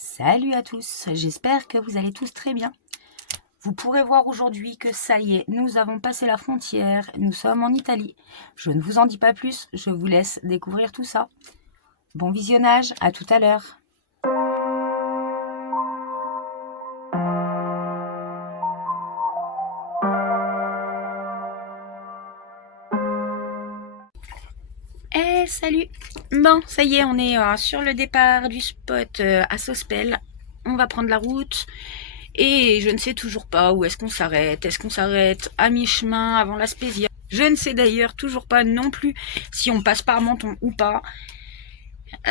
Salut à tous, j'espère que vous allez tous très bien. Vous pourrez voir aujourd'hui que ça y est, nous avons passé la frontière, nous sommes en Italie. Je ne vous en dis pas plus, je vous laisse découvrir tout ça. Bon visionnage, à tout à l'heure. Salut. Bon, ça y est, on est sur le départ du spot à Sospel. On va prendre la route et je ne sais toujours pas où est-ce qu'on s'arrête. Est-ce qu'on s'arrête à mi-chemin avant la Spezia? Je ne sais d'ailleurs toujours pas non plus si on passe par Menton ou pas.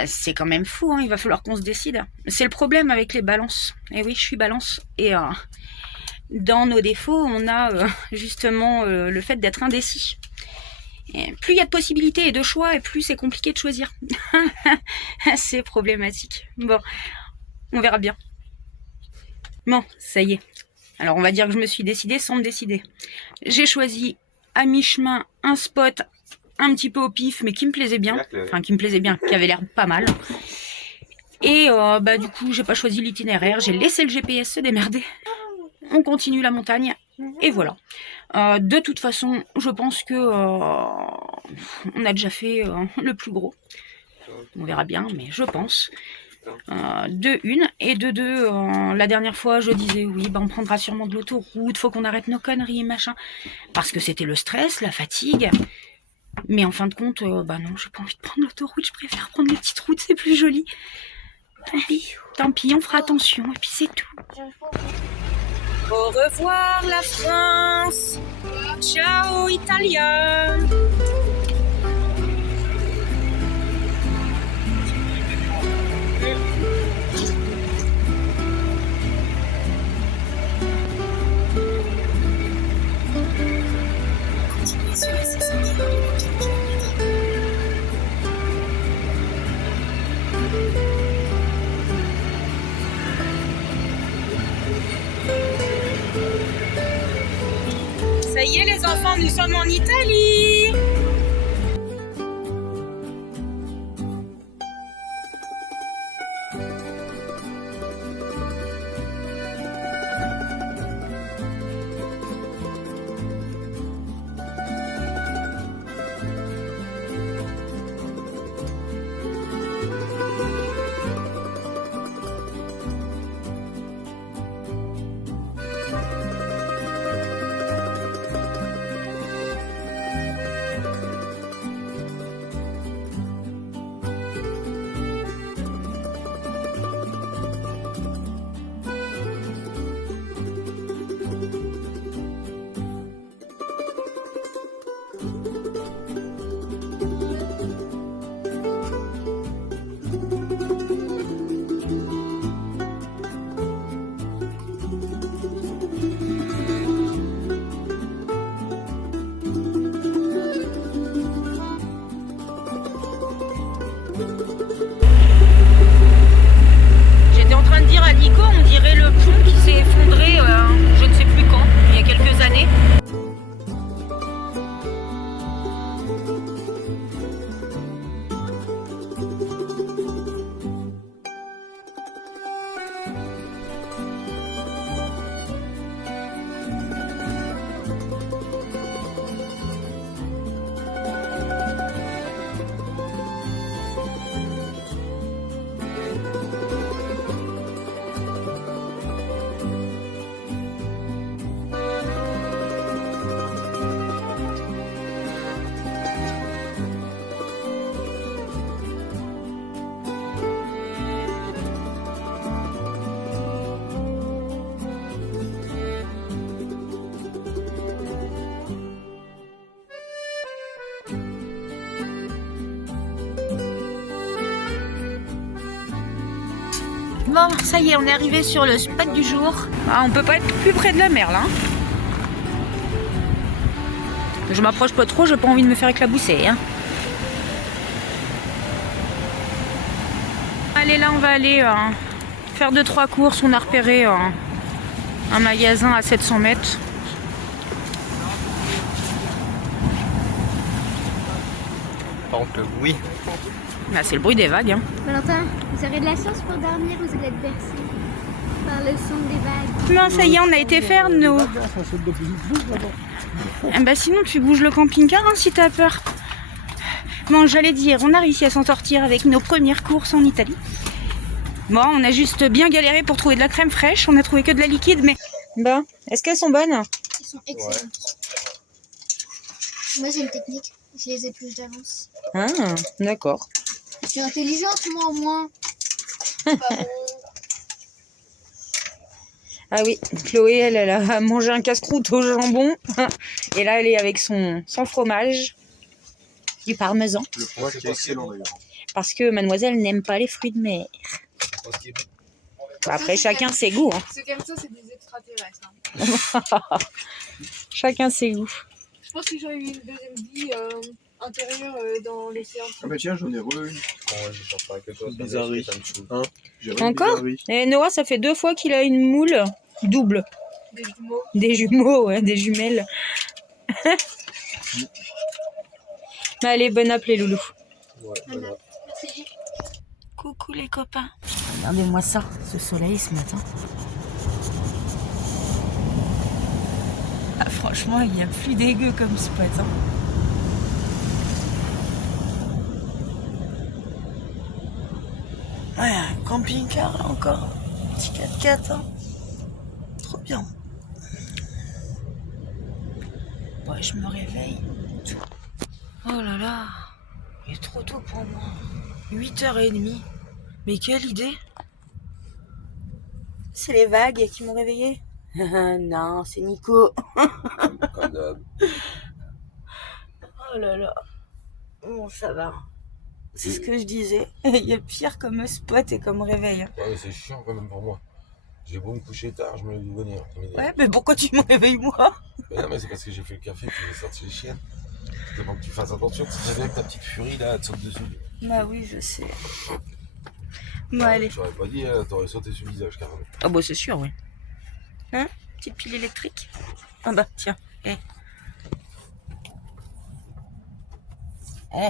C'est quand même fou, hein, il va falloir qu'on se décide. C'est le problème avec les balances. Et oui, je suis balance. Et dans nos défauts, on a justement le fait d'être indécis. Et plus il y a de possibilités et de choix, et plus c'est compliqué de choisir. C'est problématique. Bon, on verra bien. Bon, ça y est. Alors on va dire que je me suis décidée sans me décider. J'ai choisi à mi-chemin un spot un petit peu au pif, mais qui me plaisait bien. Enfin, qui me plaisait bien, qui avait l'air pas mal. Et du coup, j'ai pas choisi l'itinéraire, j'ai laissé le GPS se démerder. On continue la montagne, et voilà. De toute façon, je pense que on a déjà fait le plus gros. On verra bien, mais je pense. De une, et de deux, la dernière fois, je disais oui, on prendra sûrement de l'autoroute, faut qu'on arrête nos conneries, machin. Parce que c'était le stress, la fatigue. Mais en fin de compte, non, j'ai pas envie de prendre l'autoroute, je préfère prendre les petites routes, c'est plus joli. Tant pis, on fera attention, et puis c'est tout. Au revoir la France. Ciao Italia. Ça y est les enfants, nous sommes en Italie. On dirait le pont qui s'est effondré, je ne sais plus quand, il y a quelques années. Bon, ça y est, on est arrivé sur le spot du jour. On peut pas être plus près de la mer là. Je m'approche pas trop, j'ai pas envie de me faire éclabousser. Allez, là on va aller faire 2-3 courses. On a repéré un magasin à 700 mètres. Par contre, oui. Bah, c'est le bruit des vagues. Hein. Valentin, vous aurez de la chance pour dormir, vous allez être bercé par le son des vagues. Non, ça y est, on a été faire nos... Bah sinon, tu bouges le camping-car hein, si t'as peur. Bon, j'allais dire, on a réussi à s'en sortir avec nos premières courses en Italie. Bon, on a juste bien galéré pour trouver de la crème fraîche. On a trouvé que de la liquide, mais... Bon, est-ce qu'elles sont bonnes? Elles sont excellentes. Ouais. Moi, j'ai une technique. Je les épluche d'avance. Ah, d'accord. Je suis intelligente, moi, au moins. Pas bon. Ah oui, Chloé, elle a mangé un casse-croûte au jambon. Et là, elle est avec son fromage. Du parmesan. Le fromage qui est excellent d'ailleurs. Parce que mademoiselle n'aime pas les fruits de mer. Après, chacun ses goûts. Hein. C'est comme ça, c'est des extraterrestres. Hein. Chacun ses goûts. Je pense que j'aurais eu une deuxième vie intérieure dans l'océan. Ah bah tiens, j'en ai re une. Bizarrerie. Hein, Encore? Et Noah, ça fait 2 fois qu'il a une moule double. Des jumeaux. Des jumeaux, ouais, des jumelles. Allez, bonne app les loulous. Ouais, voilà. Merci. Coucou les copains. Regardez-moi ça, ce soleil ce matin. Ah, franchement, il n'y a plus dégueu comme spot. Hein. Ouais, un camping-car là encore. Petit 4x4. Hein. Trop bien. Ouais, je me réveille. Oh là là. Il est trop tôt pour moi. 8h30. Mais quelle idée. C'est les vagues qui m'ont réveillée. Non, c'est Nico. Comme d'hab. Oh là là. Bon, ça va. C'est ce que je disais. Il y a pire comme spot et comme réveil. Ouais, mais c'est chiant quand même pour moi. J'ai beau me coucher tard, je me lève du bonheur. Ouais, mais pourquoi tu me réveilles moi? Mais non, mais c'est parce que j'ai fait le café que j'ai sorti les chiennes. C'était pour que tu fasses attention, que tu te réveilles avec ta petite furie là, elle te saute dessus. Bah oui, je sais. Bon, Ah, allez. j'aurais pas dit, t'aurais sauté sur le visage carrément. Ah bah c'est sûr, oui. Hein? Petite pile électrique? Ah bah tiens.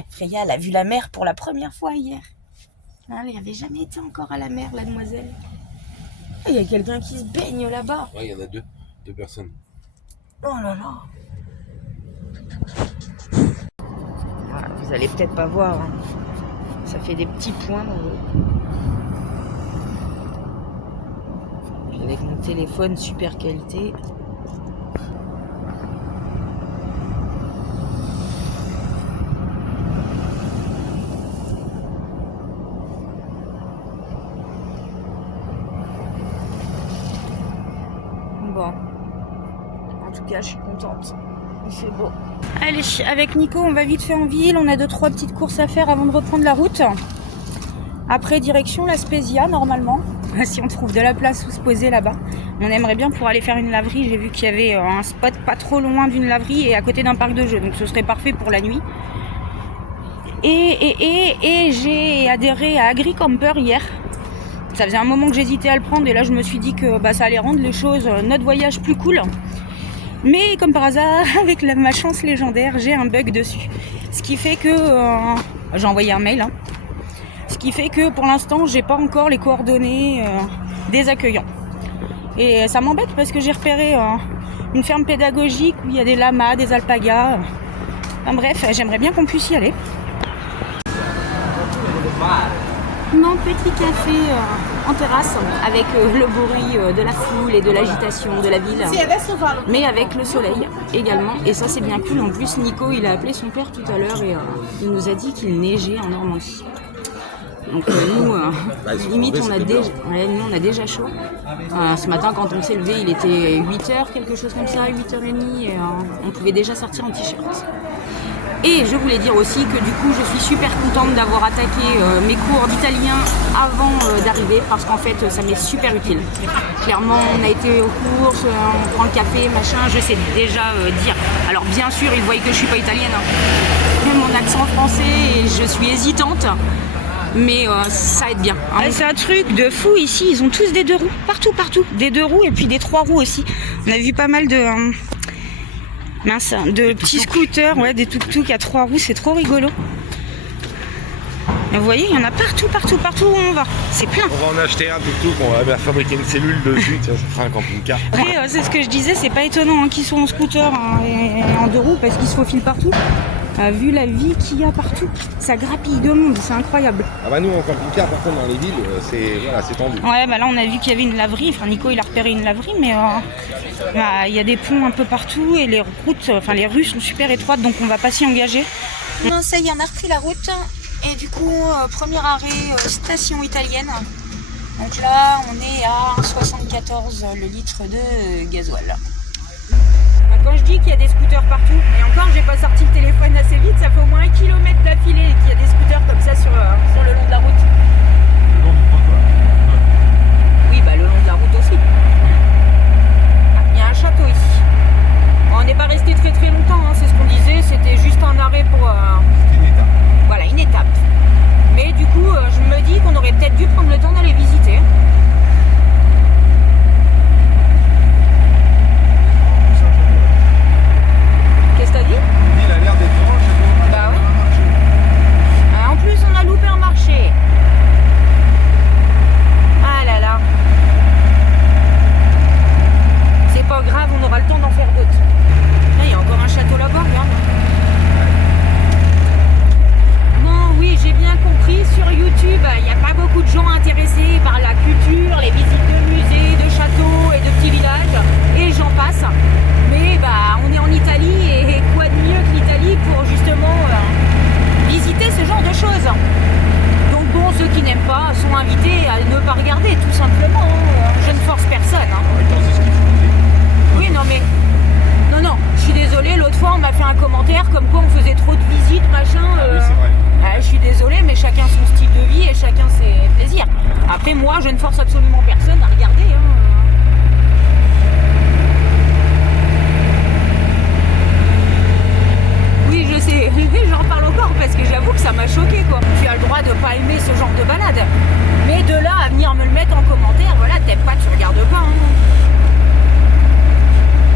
Freya, elle a vu la mer pour la première fois hier. Hein, elle n'avait jamais été encore à la mer, la demoiselle. Il y a quelqu'un qui se baigne là-bas. Ouais, il y en a deux personnes. Oh là là. Voilà, vous allez peut-être pas voir. Hein. Ça fait des petits points dans l'eau. Puis avec mon téléphone super qualité. Bon. En tout cas, je suis contente. Il fait beau. Allez, avec Nico, on va vite fait en ville. On a 2-3 petites courses à faire avant de reprendre la route. Après, direction la Spezia, normalement. Si on trouve de la place où se poser là-bas. On aimerait bien pour aller faire une laverie. J'ai vu qu'il y avait un spot pas trop loin d'une laverie et à côté d'un parc de jeux. Donc ce serait parfait pour la nuit. Et j'ai adhéré à AgriCamper hier. Ça faisait un moment que j'hésitais à le prendre et là je me suis dit que ça allait rendre les choses, notre voyage plus cool. Mais comme par hasard, avec ma chance légendaire, j'ai un bug dessus. Ce qui fait que... j'ai envoyé un mail. Hein. Ce qui fait que pour l'instant, j'ai pas encore les coordonnées des accueillants. Et ça m'embête parce que j'ai repéré une ferme pédagogique où il y a des lamas, des alpagas. Enfin bref, j'aimerais bien qu'on puisse y aller. Mon petit café en terrasse avec le bruit de la foule et de l'agitation de la ville, mais avec le soleil également, et ça c'est bien cool. En plus Nico il a appelé son père tout à l'heure et il nous a dit qu'il neigeait en Normandie. Donc nous, limite on a déjà chaud. Ce matin quand on s'est levé il était 8h, quelque chose comme ça, 8h30 et on pouvait déjà sortir en t-shirt. Et je voulais dire aussi que du coup je suis super contente d'avoir attaqué mes cours d'italien avant d'arriver parce qu'en fait ça m'est super utile. Clairement on a été aux courses, on prend le café, machin, je sais déjà dire. Alors bien sûr ils voient que je suis pas italienne, hein. Mon accent français et je suis hésitante. Mais ça aide bien. Hein. C'est un truc de fou ici, ils ont tous des 2 roues, partout. Des 2 roues et puis des 3 roues aussi. On a vu pas mal de... de petits scooters, ouais, des tuk-tuk à 3 roues, c'est trop rigolo. Vous voyez, il y en a partout, partout, partout où on va. C'est plein. On va en acheter un tout, on va fabriquer une cellule dessus, tiens, ça fera un camping-car. Après, c'est ce que je disais, c'est pas étonnant hein, qu'ils soient en scooter hein, et en 2 roues parce qu'ils se faufilent partout. Vu la vie qu'il y a partout, ça grappille de monde, c'est incroyable. Ah bah nous en camping-car, par contre dans les villes, c'est tendu. Ouais, bah là on a vu qu'il y avait une laverie, enfin Nico il a repéré une laverie, mais il y a des ponts un peu partout et les routes, enfin les rues sont super étroites donc on va pas s'y engager. Non, ça y est, on a repris la route et du coup, premier arrêt, station italienne. Donc là on est à 1,74 le litre de gasoil. Quand je dis qu'il y a des scooters partout, et encore j'ai pas sorti le téléphone assez vite, ça fait au moins 1 kilomètre d'affilée qu'il y a des scooters comme ça sur le long de la route. Le long du trottoir. Oui, bah le long de la route aussi. Ah, il y a un château ici. Bon, on n'est pas resté très très longtemps, hein, c'est ce qu'on disait, c'était juste un arrêt pour... C'est une étape. Voilà, une étape. Mais du coup, je me dis qu'on aurait peut-être dû prendre le temps d'aller visiter. Qu'est-ce que t'as dit? Il a l'air d'être grand, je sais pas. Bah ouais. Ah, en plus, on a loupé un marché. Ah là là. C'est pas grave, on aura le temps d'en faire d'autres. Là, il y a encore un château là-bas, regarde. Bon, oui, j'ai bien compris. Sur YouTube, il n'y a pas beaucoup de gens intéressés par la culture, les visites de musées, de châteaux et de petits villages. Et j'en passe. Mais bah, on est en Italie et quoi de mieux que l'Italie pour justement visiter ce genre de choses. Donc bon, ceux qui n'aiment pas sont invités à ne pas regarder, tout simplement. Je ne force personne. Hein. C'est ce qu'il faut. Oui, non mais... Non, je suis désolée, l'autre fois on m'a fait un commentaire comme quoi on faisait trop de visites, machin. Oui, c'est vrai. Je suis désolée, mais chacun son style de vie et chacun ses plaisirs. Après, moi, je ne force absolument personne à regarder. Hein. Oui, je sais, j'en parle encore parce que j'avoue que ça m'a choqué quoi. Tu as le droit de pas aimer ce genre de balade. Mais de là à venir me le mettre en commentaire, voilà, t'aimes pas, tu regardes pas. Hein.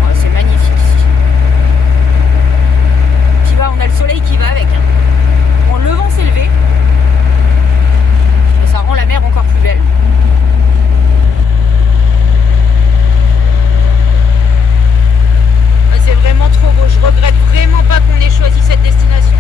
Oh, c'est magnifique ici. Tu vois, on a le soleil qui va avec. Hein. Bon, le vent s'est levé. Et ça rend la mer encore plus belle. C'est vraiment trop beau. Je regrette vraiment pas qu'on ait choisi cette destination.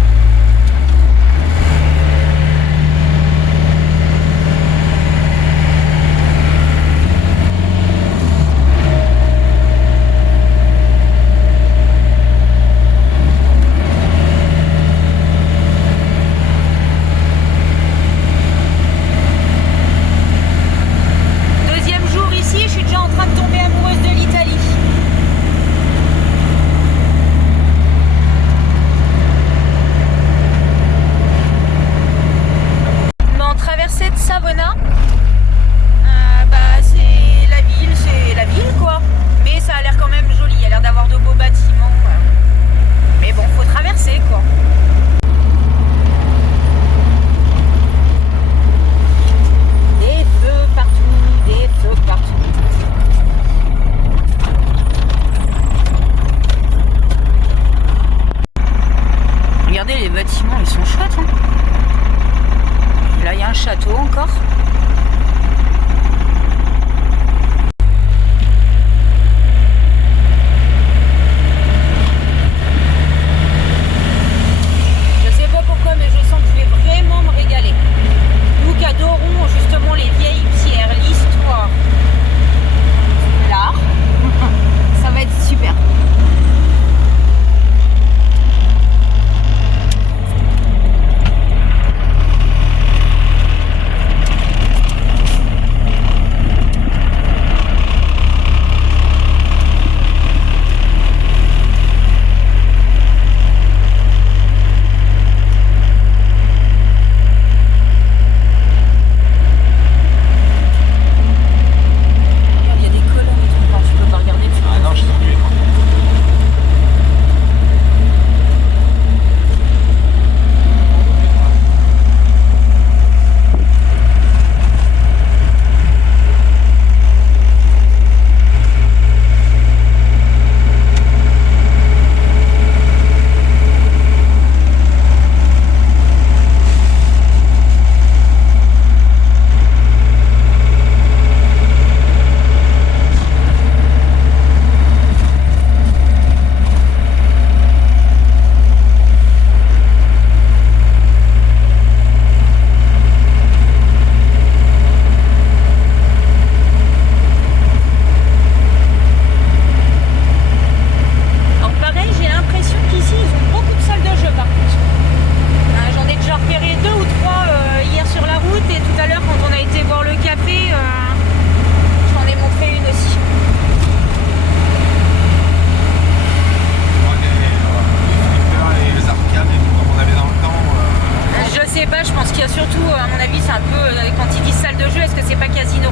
casino.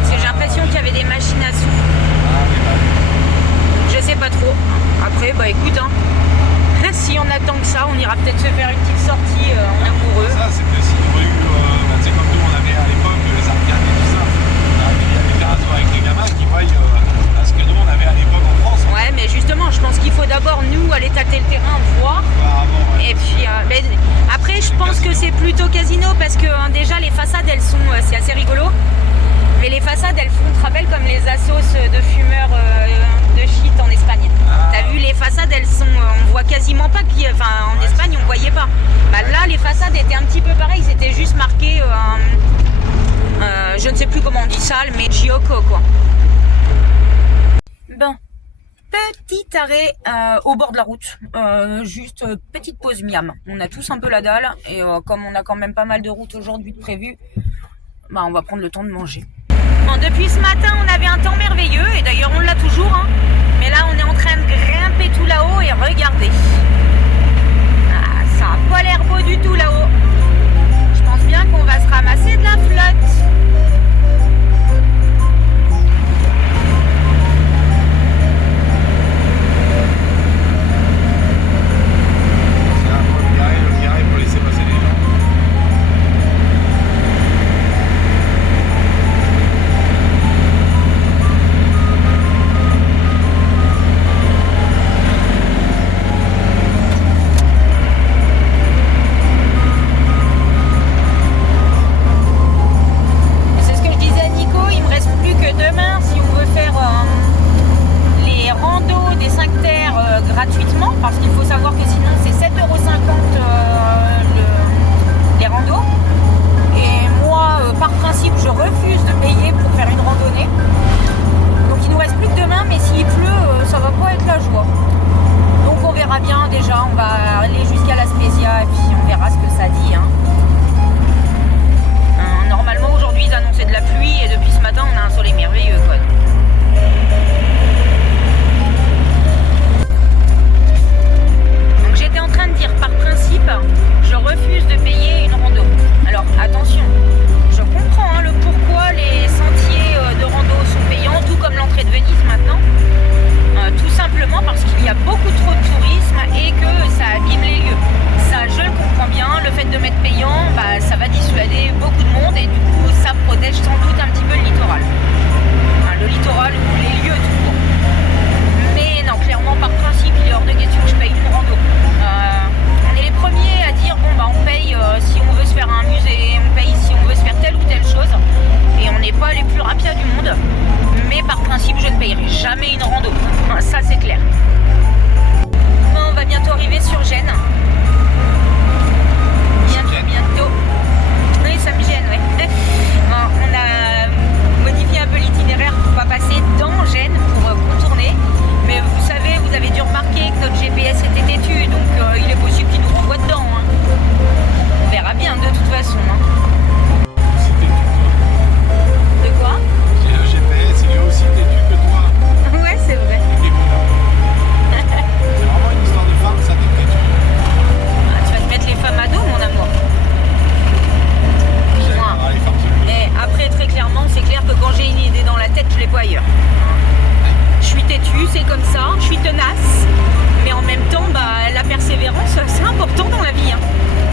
Parce que j'ai l'impression qu'il y avait des machines à sous. Ah, oui, bah, Je sais pas trop. Après, bah écoute, hein, si on attend que ça, on ira peut-être se faire une petite sortie en amoureux. ça, c'est que s'il y aurait eu, bah, tu sais, comme nous, on avait à l'époque les arcades et tout ça, on aurait pu y aller faire un tour avec les gamins qui voient à ce que nous, on avait à l'époque en France. Ouais, mais justement, je pense qu'il faut d'abord, nous, aller tâter le terrain, voir. Apparemment, ouais. Et puis, mais après, je pense que c'est plutôt casino parce que déjà, les façades, elles sont, c'est assez rigolo. Mais les façades, elles font, tu te rappelles, comme les assos de fumeurs de shit en Espagne. T'as vu, les façades, elles sont, on voit quasiment pas enfin, en Espagne, on voyait pas. Bah, là, les façades étaient un petit peu pareilles, c'était juste marqué, je ne sais plus comment on dit ça, mais Gioco, quoi. Bon. Petit arrêt au bord de la route, juste petite pause miam. On a tous un peu la dalle et comme on a quand même pas mal de routes aujourd'hui de prévues, bah on va prendre le temps de manger. Bon, depuis ce matin, on avait un temps merveilleux et d'ailleurs on l'a toujours, hein. Mais là on est en train de grimper tout là-haut et regardez. Ah, ça a pas l'air beau du tout là-haut. Je pense bien qu'on va se ramasser de la flotte. Pour laisser passer les gens. C'est ce que je disais à Nico, il me reste plus que demain si on veut faire les randos des 5 terres gratuitement, parce qu'il faut savoir que sinon c'est 7,50 € les randos. Et moi, par principe, je refuse de payer pour faire une randonnée. Donc il nous reste plus que demain, mais s'il pleut, ça va pas être la joie. Donc on verra bien déjà, on va aller jusqu'à la Spezia et puis on verra ce que ça dit. Hein. Normalement aujourd'hui ils annonçaient de la pluie et depuis ce matin on a un soleil merveilleux, quoi. Donc j'étais en train de dire par principe je refuse de payer une rando. Alors attention, je comprends hein, le pourquoi les sentiers de rando sont payants, tout comme l'entrée de Venise maintenant. Tout simplement parce qu'il y a beaucoup trop de tourisme et que ça abîme les lieux. Ça, je le comprends bien. Le fait de mettre payant, bah, ça va dissuader beaucoup de monde et du coup, ça protège sans doute un petit peu le littoral. Enfin, le littoral ou les lieux tout court. Mais non, clairement, par principe, il est hors de question que je paye une rando. On est les premiers à dire, bon, bah, on paye si on veut se faire un musée, on paye si on veut se faire telle ou telle chose. Et on n'est pas les plus rapides du monde. Mais par principe, je ne payerai jamais une rando. Ça, c'est clair. Bon, on va bientôt arriver sur Gênes. Bientôt. Oui, ça me gêne, ouais. Bon, on a modifié un peu l'itinéraire pour pas passer dans Gênes, pour contourner. Mais vous savez, vous avez dû remarquer que notre GPS était têtu, donc il est possible qu'il nous renvoie dedans. Hein. On verra bien de toute façon. Hein. De quoi? J'ai le GPS, il est aussi têtu que toi. Ouais, c'est vrai. C'est vraiment une histoire de femme, ça, t'es têtu. Ah, tu vas te mettre les femmes à dos, mon amour. J'aime les femmes sur Et après, très clairement, c'est clair que quand j'ai une idée dans la tête, je l'ai pas ailleurs. Je suis têtue, c'est comme ça, je suis tenace, mais en même temps, bah, la persévérance, c'est important dans la vie. Hein.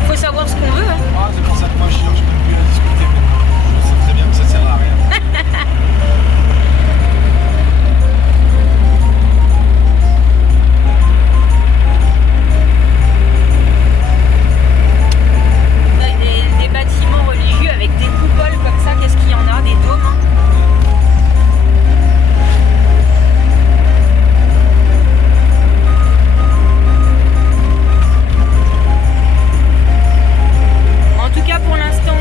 Faut savoir ce qu'on veut. Hein. Ah, c'est pour ça que moi je cherche même plus à discuter maintenant. Je sais très bien que ça sert à rien. Des bâtiments religieux avec des coupoles comme ça, qu'est-ce qu'il y en a? Des dômes hein. En tout cas, pour l'instant,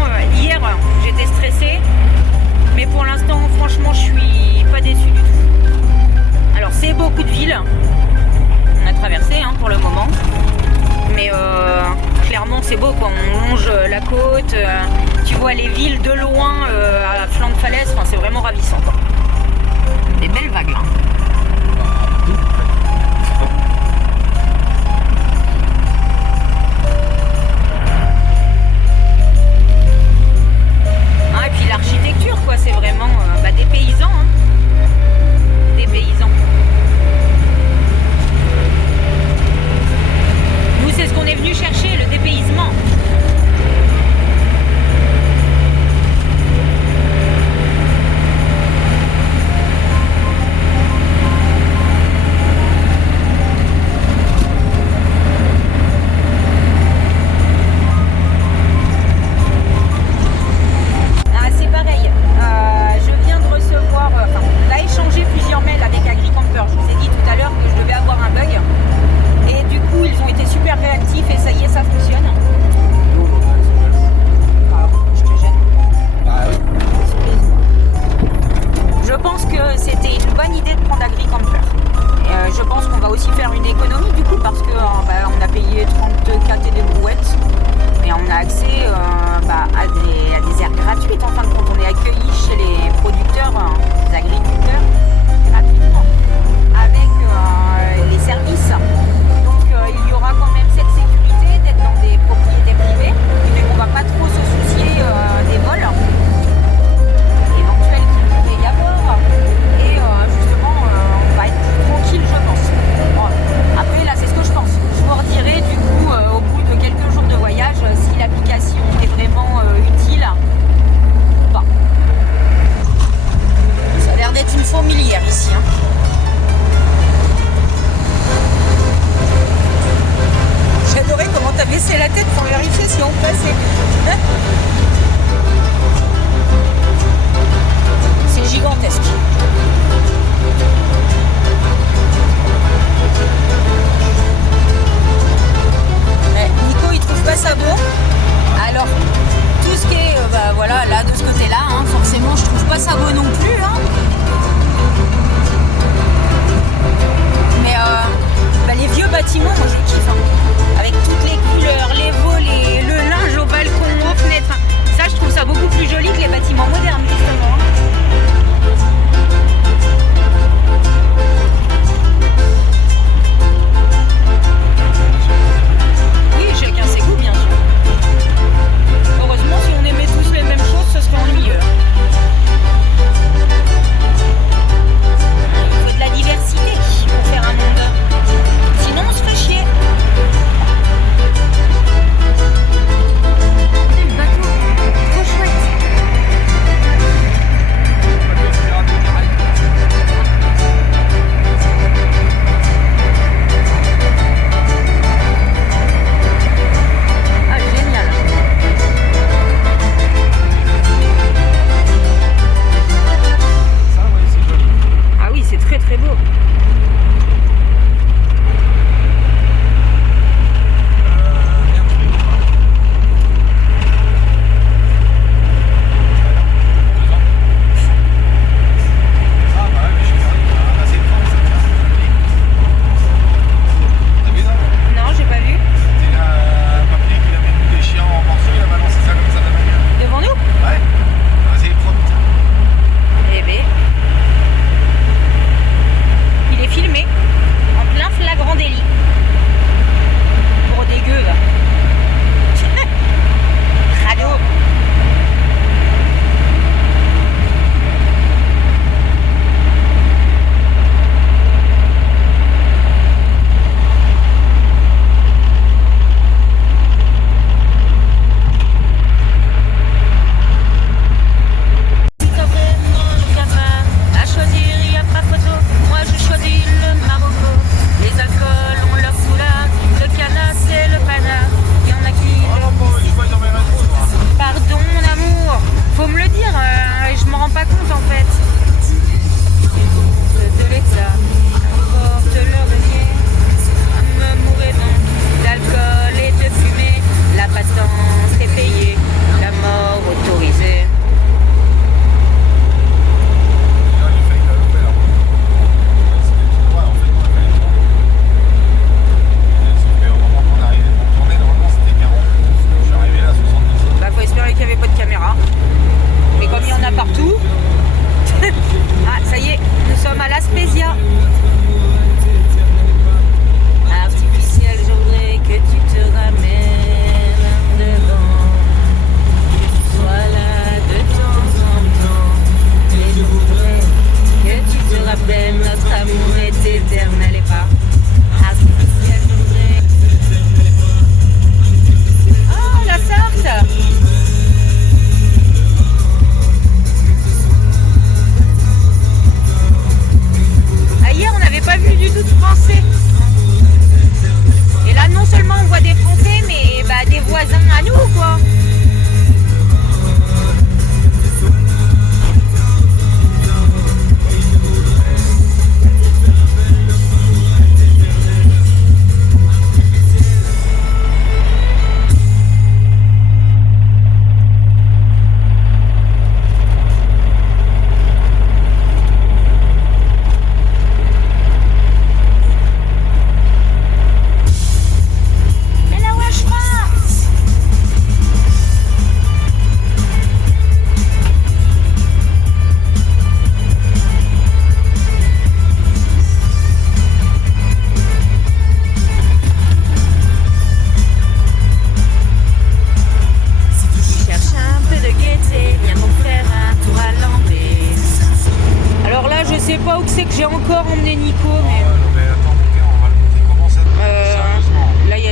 pas où que c'est que j'ai encore emmené Nico, Ouais, mais... non, mais attends, mon gars, on va le monter. Comment ça sérieusement. Là, il y a...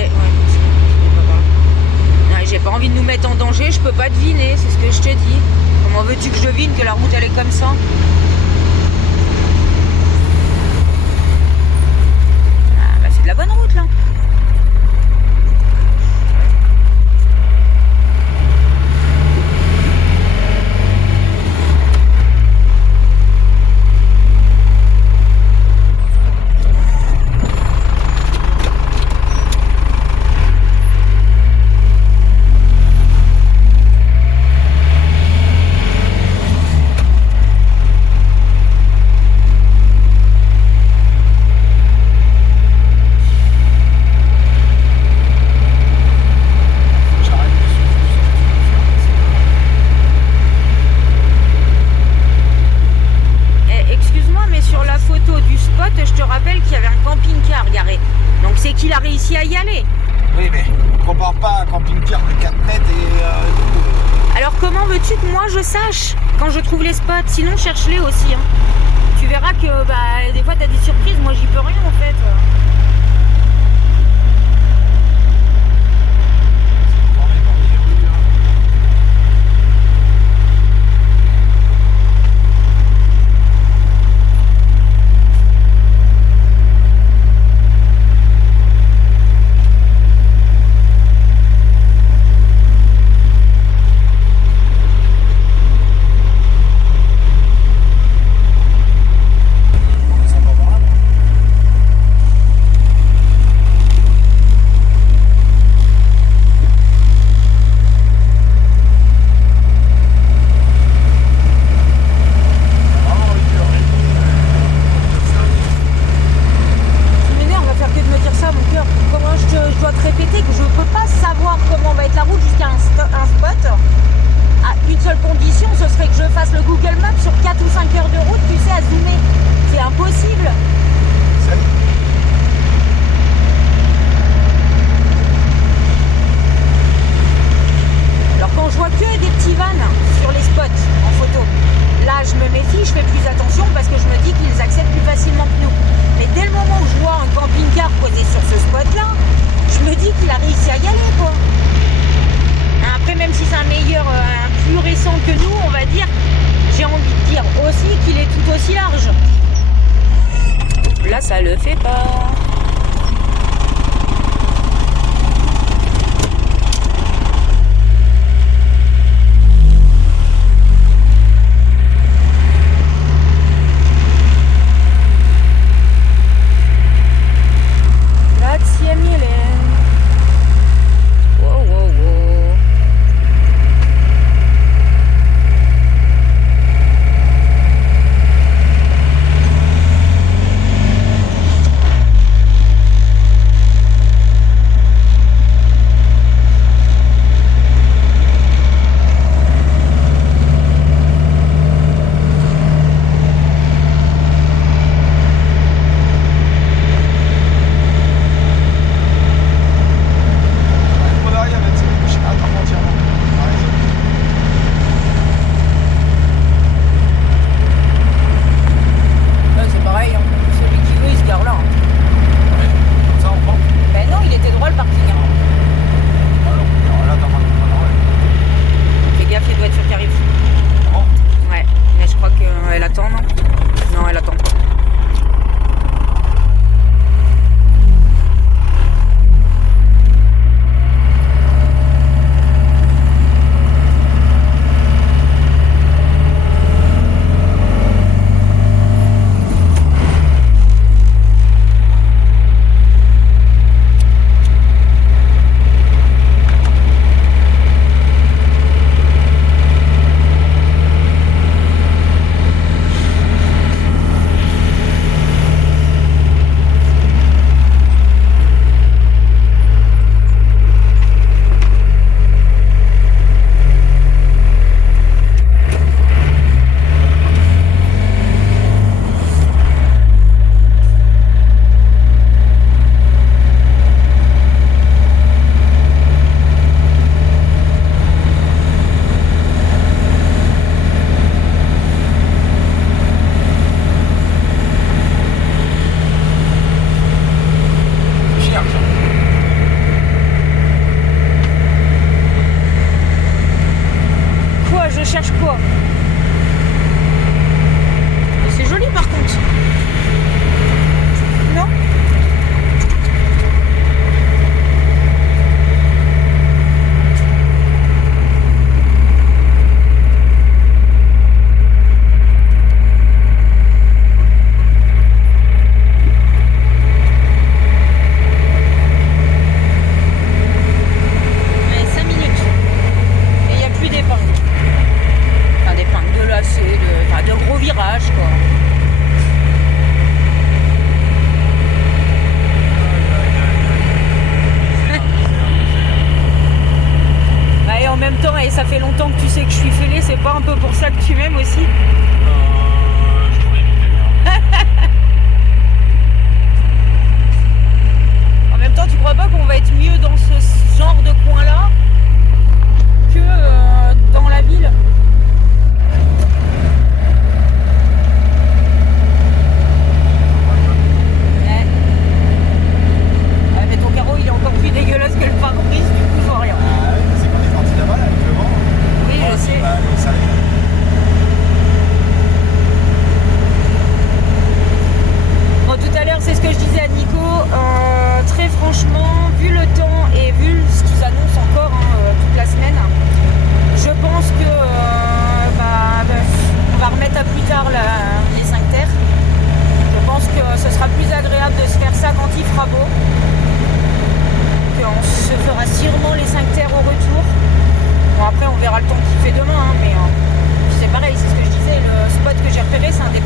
Ouais, j'ai pas envie de nous mettre en danger, je peux pas deviner, c'est ce que je te dis. Comment veux-tu que je devine que la route elle est comme ça? Ah bah c'est de la bonne route là. Je te rappelle qu'il y avait un camping-car garé. Donc c'est qu'il a réussi à y aller. Oui, mais on compare pas un camping-car de 4 mètres et Alors comment veux-tu que moi je sache quand je trouve les spots? Sinon cherche-les aussi. Hein. Tu verras que des fois tu as des surprises, moi j'y peux rien en fait. Ça le fait pas. Grazie mille. Wow, wow, wow.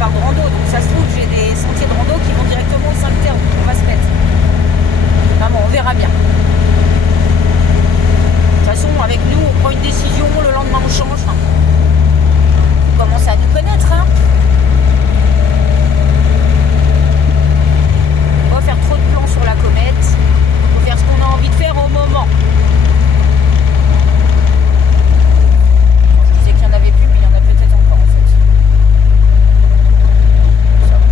part de rando. Donc ça se trouve, j'ai des sentiers de rando qui vont directement au Saint-Terre où on va se mettre. Enfin bon, on verra bien. De toute façon, avec nous, on prend une décision, le lendemain on change. Enfin, on commence à nous connaître, hein. On va faire trop de plans sur la comète. Il faut faire ce qu'on a envie de faire au moment. Je sais qu'il y en avait plus, mais il y en a peut-être encore en fait. Ça va.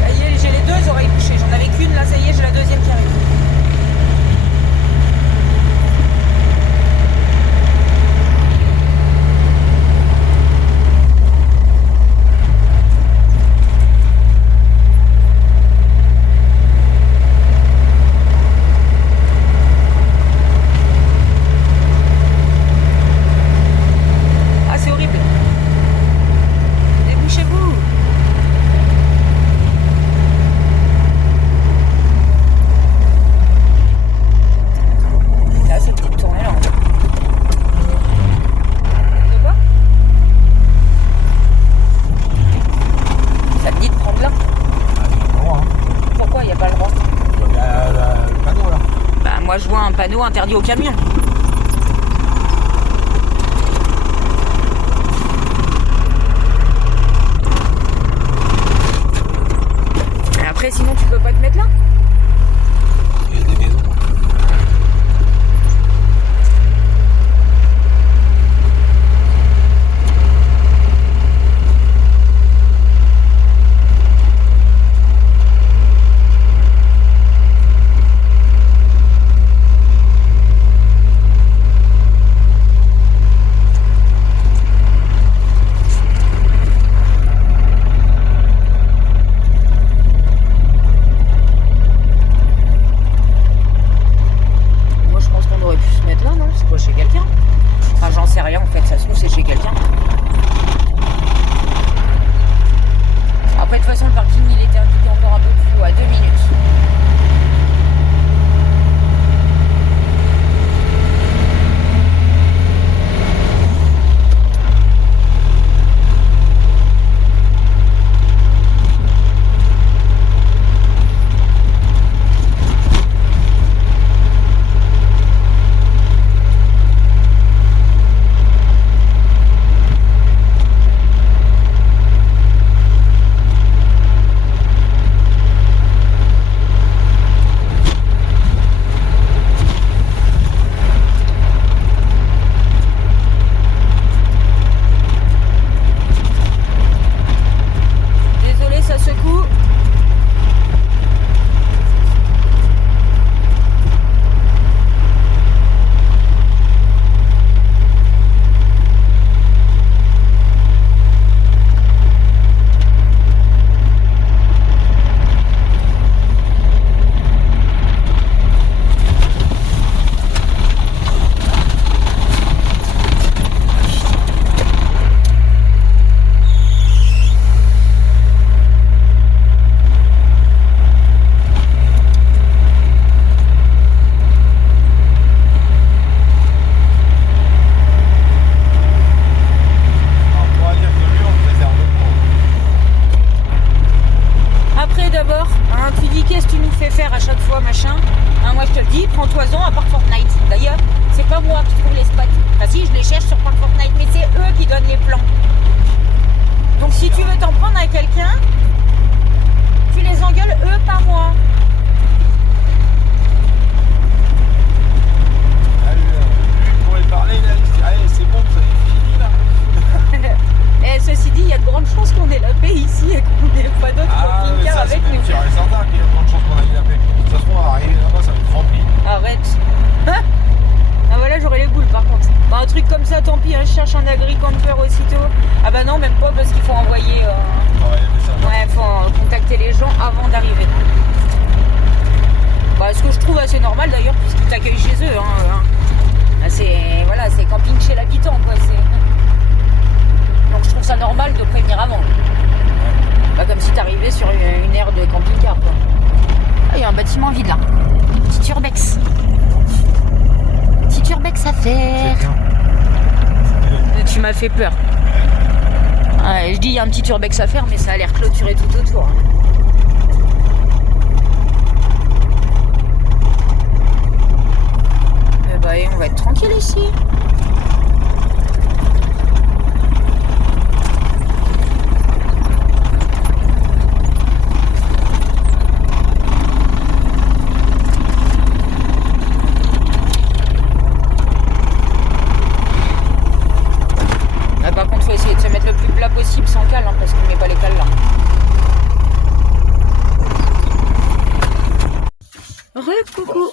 Ça y est, j'ai les deux oreilles bouchées. J'en avais qu'une, là ça y est, j'ai la deuxième qui arrive. Interdit aux camions. Et après, sinon, tu peux pas te mettre là. Il y a des maisons. Chez quelqu'un. Enfin, j'en sais rien en fait, ça se trouve c'est chez quelqu'un. Après, de toute façon, le parking il était indiqué encore un peu plus haut, à 2 minutes. Toison à part Fortnite. D'ailleurs, c'est pas moi qui trouve les spots. Enfin si, je les cherche sur Fortnite, mais c'est eux qui donnent les plans. Donc si tu veux t'en prendre à quelqu'un, tu les engueules eux, pas moi. Lui pourrait parler, là, il dit, allez, c'est bon, ça est fini là. Et ceci dit, il y a de grandes chances qu'on ait la paix ici et qu'on n'ait pas d'autres camping-cars avec nous. C'est certain qu'il y a de grandes chances qu'on ait la paix. De toute façon, on va arriver là-bas, ça va être rempli. Arrête. Ah voilà, j'aurais les boules par contre. Bah, un truc comme ça, tant pis, hein, je cherche un agri-camper aussitôt. Ah bah non, même pas parce qu'il faut envoyer... Ouais, faut contacter les gens avant d'arriver. Bah, ce que je trouve assez normal d'ailleurs, puisqu'ils t'accueillent chez eux. C'est voilà, c'est camping chez l'habitant, quoi. Donc je trouve ça normal de prévenir avant. Bah, comme si t'arrivais sur une aire de camping-car, quoi. Ah, il y a un bâtiment vide là. Petit urbex. Petit urbex à faire. Tu m'as fait peur. Je dis il y a un petit urbex à faire, mais ça a l'air clôturé tout autour. Hein. Et on va être tranquille ici. Par contre, il faut essayer de se mettre le plus plat possible sans cale, hein, parce qu'on ne met pas les cales là. Coucou.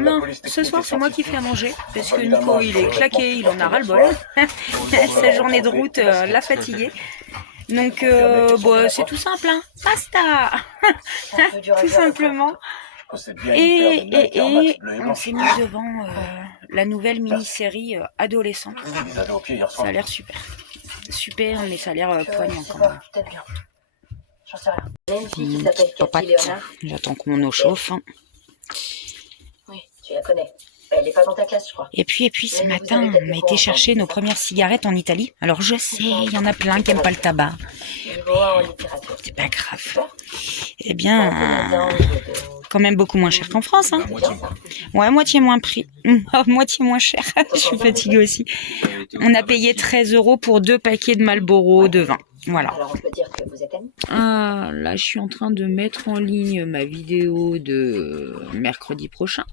Non, ce soir c'est moi qui fais à manger parce que Nico il est claqué, il en a ras-le-bol. Sa journée de route l'a fatigué. Donc bon, c'est tout simple, hein. Pasta. Tout simplement. Et on s'est mis devant la nouvelle mini-série adolescente. Ça a l'air super. Super, mais ça a l'air poignant quand même. J'en sais rien. Il y a une fille qui s'appelle Cathy Léonard. J'attends que mon eau chauffe. Hein. Oui, tu la connais. Elle est pas dans ta classe, je crois. Et puis ce matin, on a été chercher nos premières cigarettes en Italie. Alors je sais, il y en a plein qui n'aiment pas le tabac. C'est pas grave. Eh bien, quand même beaucoup moins cher qu'en France. Hein. Ouais, moitié moins prix. Moitié moins cher. Je suis fatiguée aussi. On a payé 13 € pour 2 paquets de Marlboro de vin. Voilà. Alors on peut dire que vous êtes amis. Là, je suis en train de mettre en ligne ma vidéo de mercredi prochain.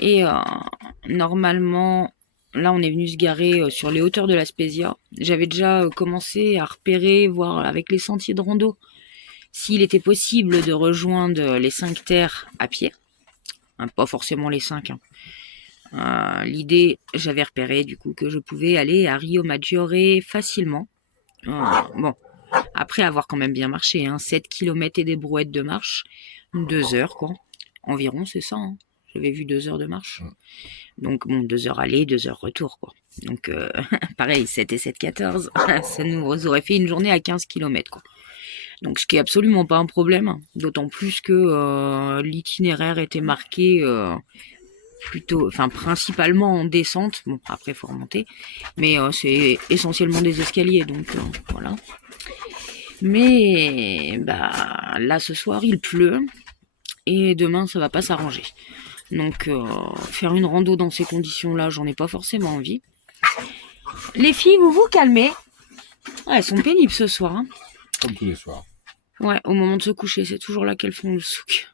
Et normalement, là, on est venu se garer sur les hauteurs de la Spezia. J'avais déjà commencé à repérer, voir avec les sentiers de rando, s'il était possible de rejoindre les 5 terres à pied. Hein, pas forcément les 5. Hein. L'idée, j'avais repéré du coup que je pouvais aller à Rio Maggiore facilement. Bon, après avoir quand même bien marché, hein, 7 km et des brouettes de marche, 2 heures quoi, environ c'est ça, hein. J'avais vu 2 heures de marche, donc bon, 2 heures aller, 2 heures retour quoi, donc pareil, 7 et 7, 14, ça nous aurait fait une journée à 15 km quoi, donc ce qui est absolument pas un problème, d'autant plus que l'itinéraire était marqué plutôt, enfin principalement en descente, bon après faut remonter, mais c'est essentiellement des escaliers, donc voilà. Mais bah là ce soir il pleut et demain ça va pas s'arranger. Donc faire une rando dans ces conditions-là, j'en ai pas forcément envie. Les filles, vous vous calmez. Ouais, elles sont pénibles ce soir. Hein. Comme tous les soirs. Ouais, au moment de se coucher, c'est toujours là qu'elles font le souk.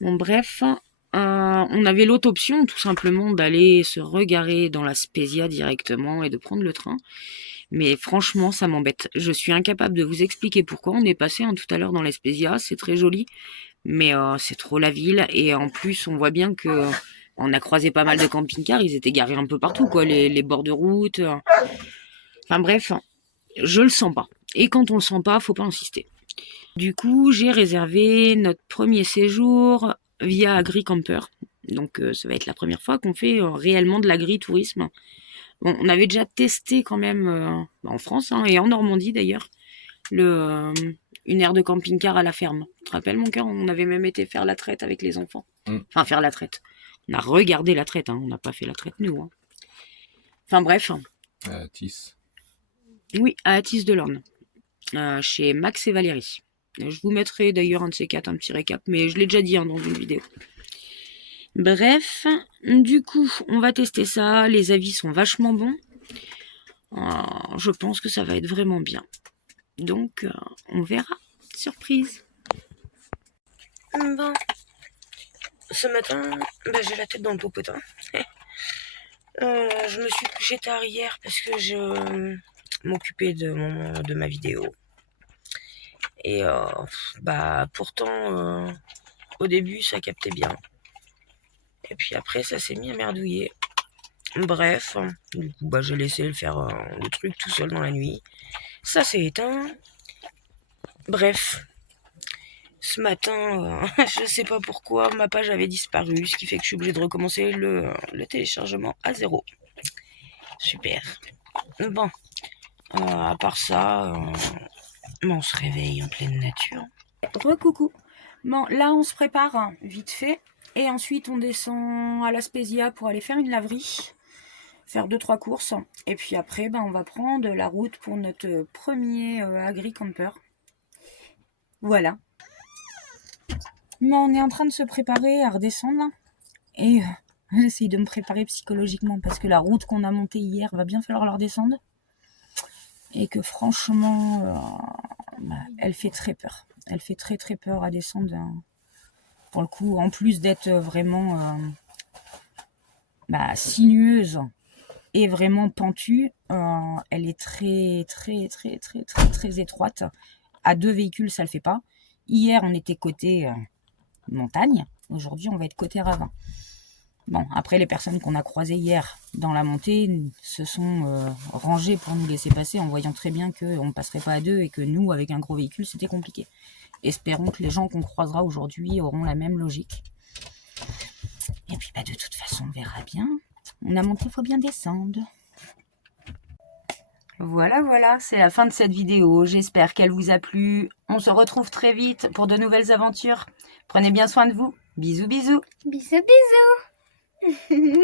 Bon bref. On avait l'autre option, tout simplement, d'aller se regarer dans la Spezia directement et de prendre le train. Mais franchement, ça m'embête. Je suis incapable de vous expliquer pourquoi. On est passé tout à l'heure dans la Spezia, c'est très joli, mais c'est trop la ville. Et en plus, on voit bien que on a croisé pas mal de camping-cars. Ils étaient garés un peu partout, quoi, les bords de route. Enfin bref, je le sens pas. Et quand on le sent pas, faut pas insister. Du coup, j'ai réservé notre premier séjour via AgriCamper. Donc ça va être la première fois qu'on fait réellement de l'agri-tourisme. Bon, on avait déjà testé quand même en France et en Normandie d'ailleurs une aire de camping-car à la ferme. Tu te rappelles mon cœur, on avait même été faire la traite avec les enfants. Enfin faire la traite. On a regardé la traite, on n'a pas fait la traite nous. Hein. Enfin bref. À Athis. Oui, à Athis de l'Orne. Chez Max et Valérie. Je vous mettrai d'ailleurs un de ces 4, un petit récap, mais je l'ai déjà dit dans une vidéo. Bref, du coup, on va tester ça. Les avis sont vachement bons. Je pense que ça va être vraiment bien. Donc, on verra. Surprise. Bon. Ce matin, j'ai la tête dans le popotin. Je me suis couchée tard hier parce que je m'occupais de ma vidéo. Et pourtant, au début, ça captait bien. Et puis après, ça s'est mis à merdouiller. Bref, du coup, j'ai laissé le faire le truc tout seul dans la nuit. Ça s'est éteint. Bref, ce matin, je sais pas pourquoi, ma page avait disparu, ce qui fait que je suis obligée de recommencer le téléchargement à 0. Super. Bon, à part ça, on se réveille en pleine nature. Recoucou. Bon, là, on se prépare vite fait. Et ensuite, on descend à la Spezia pour aller faire une laverie. faire 2-3 courses. Et puis après, on va prendre la route pour notre premier agri-camper. Voilà. Mais on est en train de se préparer à redescendre. Et j'essaye de me préparer psychologiquement parce que la route qu'on a montée hier va bien falloir la redescendre. Et que franchement, elle fait très peur. Elle fait très très peur à descendre. Pour le coup, en plus d'être vraiment sinueuse et vraiment pentue, elle est très très très très très très étroite. À 2 véhicules, ça le fait pas. Hier, on était côté montagne. Aujourd'hui, on va être côté ravin. Bon, après, les personnes qu'on a croisées hier dans la montée se sont rangées pour nous laisser passer en voyant très bien qu'on ne passerait pas à 2 et que nous, avec un gros véhicule, c'était compliqué. Espérons que les gens qu'on croisera aujourd'hui auront la même logique. Et puis, de toute façon, on verra bien. On a monté, il faut bien descendre. Voilà, c'est la fin de cette vidéo. J'espère qu'elle vous a plu. On se retrouve très vite pour de nouvelles aventures. Prenez bien soin de vous. Bisous, bisous. Bisous, bisous.